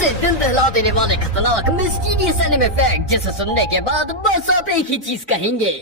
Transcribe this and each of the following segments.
ऐसे दिल दहला देने वाले खतरनाक मिस्टीरियस एनिमे फैक्ट जिसे सुनने के बाद बस आप एक ही चीज कहेंगे,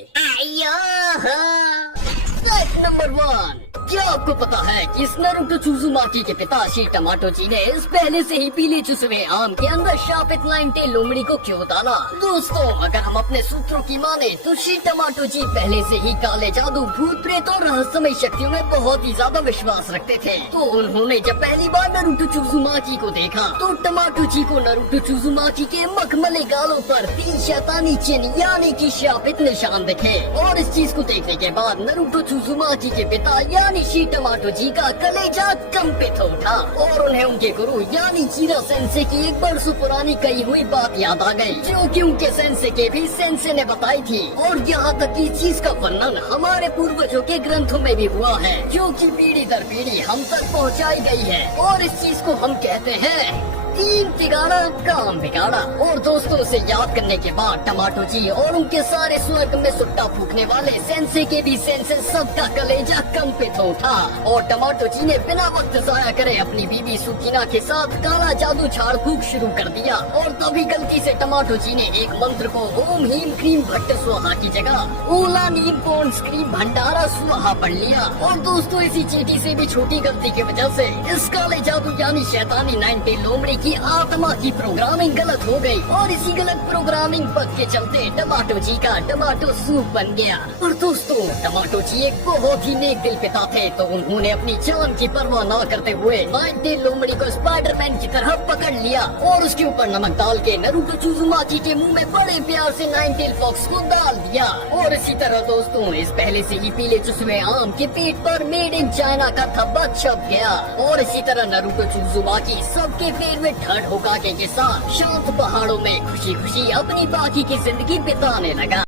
फैक्ट नंबर 1। क्या आपको पता है कि इस नारुतो उज़ुमाकी के पिता शिटामाटोजी ने इस पहले से ही पीले चुसवे आम के अंदर शापित नाइन टेल लोमड़ी को क्यों डाला? दोस्तों, अगर हम अपने सूत्रों की माने तो शिटामाटोजी पहले से ही काले जादू, भूत प्रेत और रहस्यमय शक्तियों में बहुत ही ज्यादा विश्वास रखते थे। तो उन्होंने जब पहली बार नारुतो उज़ुमाकी को देखा तो टमाटोजी को नारुतो उज़ुमाकी के मखमले गालों पर 3 शैतानी चिन्ह यानी कि शापित निशान दिखे। और इस चीज को देखने के बाद नारुतो उज़ुमाकी के पिता यानी शिटामाटोजी का कलेजा कंपित हो उठा और उन्हें उनके गुरु यानी चिरा सेंसे की एक बरसों पुरानी कही हुई बात याद आ गई, जो कि उनके सेंसे के भी सेंसे ने बताई थी। और यहाँ तक इस चीज का वर्णन हमारे पूर्वजों के ग्रंथों में भी हुआ है, जो कि पीढ़ी दर पीढ़ी हम तक पहुँचाई गई है। और इस चीज को हम कहते हैं 3 तिगाड़ा काम बिगाड़ा। और दोस्तों, से याद करने के बाद टमाटोजी और उनके सारे स्वर्ग में सुट्टा फूकने वाले सेंसे के भी सेंसे सबका कलेजा कंपित हो उठा और टमाटोजी ने बिना वक्त जाया करे अपनी बीवी सुकीना के साथ काला जादू झाड़ फूक शुरू कर दिया। और तभी गलती से टमाटोजी ने एक मंत्र को ओम हीम क्रीम भट्ट स्वाहा की जगह ओला नीम पोन स्क्रीम भंडारा स्वाहा पढ़ लिया। और दोस्तों, इसी चीटी से भी छोटी गलती की वजह से इस काले जादू यानी शैतानी 9 टेल लोमड़ी की आत्मा की प्रोग्रामिंग गलत हो गई और इसी गलत प्रोग्रामिंग बग के चलते टमाटोजी का टमाटो सूप बन गया। और दोस्तों, टमाटोजी एक बहुत ही नेक दिल पिता थे, तो उन्होंने अपनी जान की परवाह न करते हुए 9 टेल लोमड़ी को स्पाइडरमैन की तरह पकड़ लिया और उसके ऊपर नमक डाल के नारुतो उज़ुमाकी के मुंह में बड़े प्यार से 9 टेल फॉक्स को डाल दिया। और इसी तरह दोस्तों, इस पहले से ही पीले चुसवे आम के पेट पर मेड इन चाइना का धब्बा छप गया। और इसी तरह नारुतो उज़ुमाकी सबके फेवरेट थर्ड होकागे के साथ शांत पहाड़ों में खुशी खुशी अपनी बाकी की जिंदगी बिताने लगा।